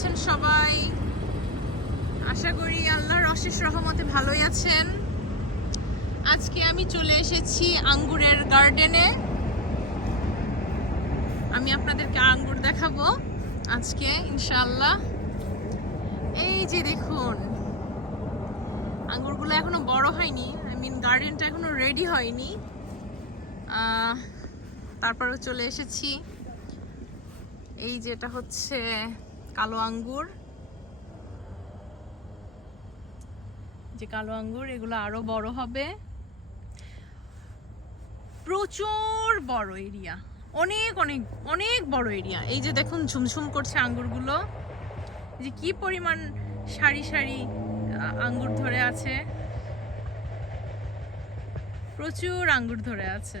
আছেন সবাই? আশা করি আল্লাহর অশেষ রহমতে ভালোই আছেন। আজকে আমি চলে এসেছি আঙ্গুরের গার্ডেনে। আমি আপনাদেরকে আঙ্গুর দেখাবো আজকে ইনশাআল্লাহ। এই যে দেখুন, আঙ্গুরগুলো এখনো বড় হয়নি, গার্ডেনটা এখনো রেডি হয়নি। তারপরে চলে এসেছি। এই যেটা হচ্ছে কালো আঙ্গুর, যে কালো আঙ্গুর, এগুলো আরো বড় হবে। প্রচুর বড় এরিয়া, অনেক অনেক অনেক বড় এরিয়া। এই যে দেখুন ঝুমঝুম করছে আঙ্গুরগুলো, যে কি পরিমাণ সারি সারি আঙ্গুর ধরে আছে, প্রচুর আঙ্গুর ধরে আছে।